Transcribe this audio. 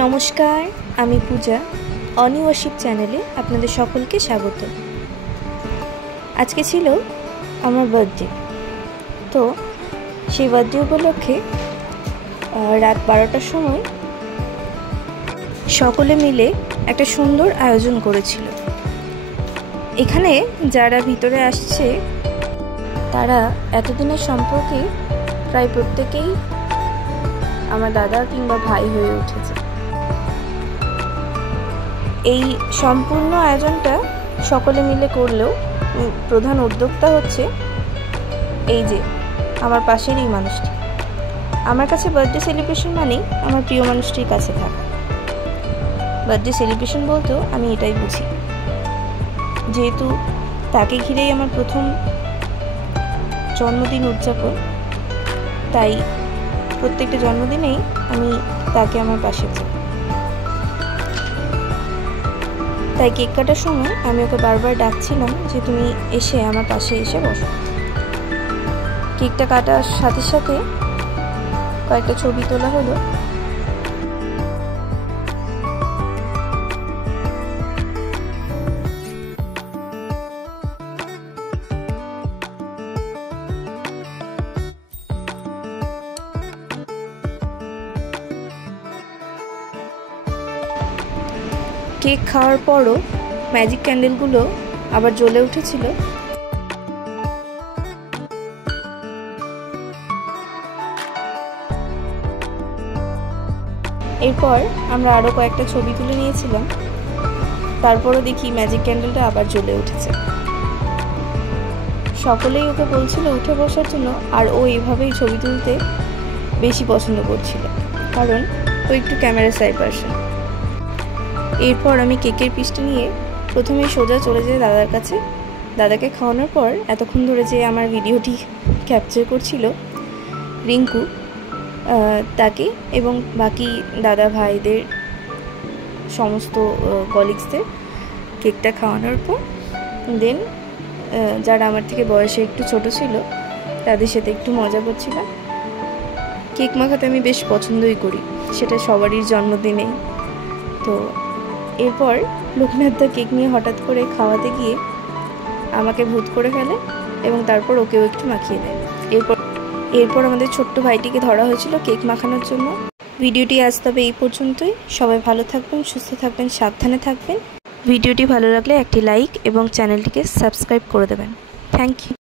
নমস্কার, আমি পূজা। অনিওয়ার্শিপ চ্যানেলে আপনাদের সকলকে স্বাগত। আজকে ছিল আমার বার্থডে, তো সেই বার্থডে উপলক্ষে রাত 12টার সময় সকলে মিলে একটা সুন্দর আয়োজন করেছিল। এখানে যারা ভিতরে আসছে তারা এতদিনের সম্পর্কে প্রায় প্রত্যেকেই আমার দাদা কিংবা ভাই হয়ে উঠেছে। এই সম্পূর্ণ আয়োজনটা সকলে মিলে করলেও প্রধান উদ্যোক্তা হচ্ছে এই যে আমার পাশের এই মানুষটি। আমার কাছে বার্থডে সেলিব্রেশন মানেই আমার প্রিয় মানুষটির কাছে থাকা। বার্থডে সেলিব্রেশন বলতেও আমি এটাই বুঝি, যেহেতু তাকে ঘিরেই আমার প্রথম জন্মদিন উদযাপন, তাই প্রত্যেকটা জন্মদিনেই আমি তাকে আমার পাশে চাই। তাই কেক কাটার সময় আমি ওকে বারবার ডাকছিলাম যে তুমি এসে আমার পাশে এসে বসো। কেকটা কাটার সাথে সাথে কয়েকটা ছবি তোলা হলো। কেক খাওয়ার পরও ম্যাজিক ক্যান্ডেলগুলো আবার জ্বলে উঠেছিল। এরপর আমরা আরও কয়েকটা ছবি তুলে নিয়েছিলাম। তারপরও দেখি ম্যাজিক ক্যান্ডেলটা আবার জ্বলে উঠেছে। সকলেই ওকে বলছিল উঠে বসার জন্য, আর ও এইভাবেই ছবি তুলতে বেশি পছন্দ করছিল, কারণ ও একটু ক্যামেরা সাই পারসন। এরপর আমি কেকের পিসটা নিয়ে প্রথমে সোজা চলে যাই দাদার কাছে। দাদাকে খাওয়ানোর পর এতক্ষণ ধরে যে আমার ভিডিওটি ক্যাপচার করছিল রিঙ্কু, তাকে এবং বাকি দাদা ভাইদের সমস্ত কলিগসদের কেকটা খাওয়ানোর পর দেন যারা আমার থেকে বয়সে একটু ছোট ছিল তাদের সাথে একটু মজা করছিলাম। কেক মাখাতে আমি বেশ পছন্দই করি, সেটা সবারই জন্মদিনে। তো এরপর লোকনাথদা কেক নিয়ে হঠাৎ করে খাওয়াতে গিয়ে আমাকে ভূত করে ফেলে এবং তারপর ওকেও একটু মাখিয়ে দেয়। এরপর আমাদের ছোট্ট ভাইটিকে ধরা হয়েছিল কেক মাখানোর জন্য। ভিডিওটি আজ তবে এই পর্যন্তই। সবাই ভালো থাকবেন, সুস্থ থাকবেন, সাবধানে থাকবেন। ভিডিওটি ভালো লাগলে একটি লাইক এবং চ্যানেলটিকে সাবস্ক্রাইব করে দেবেন। Thank you.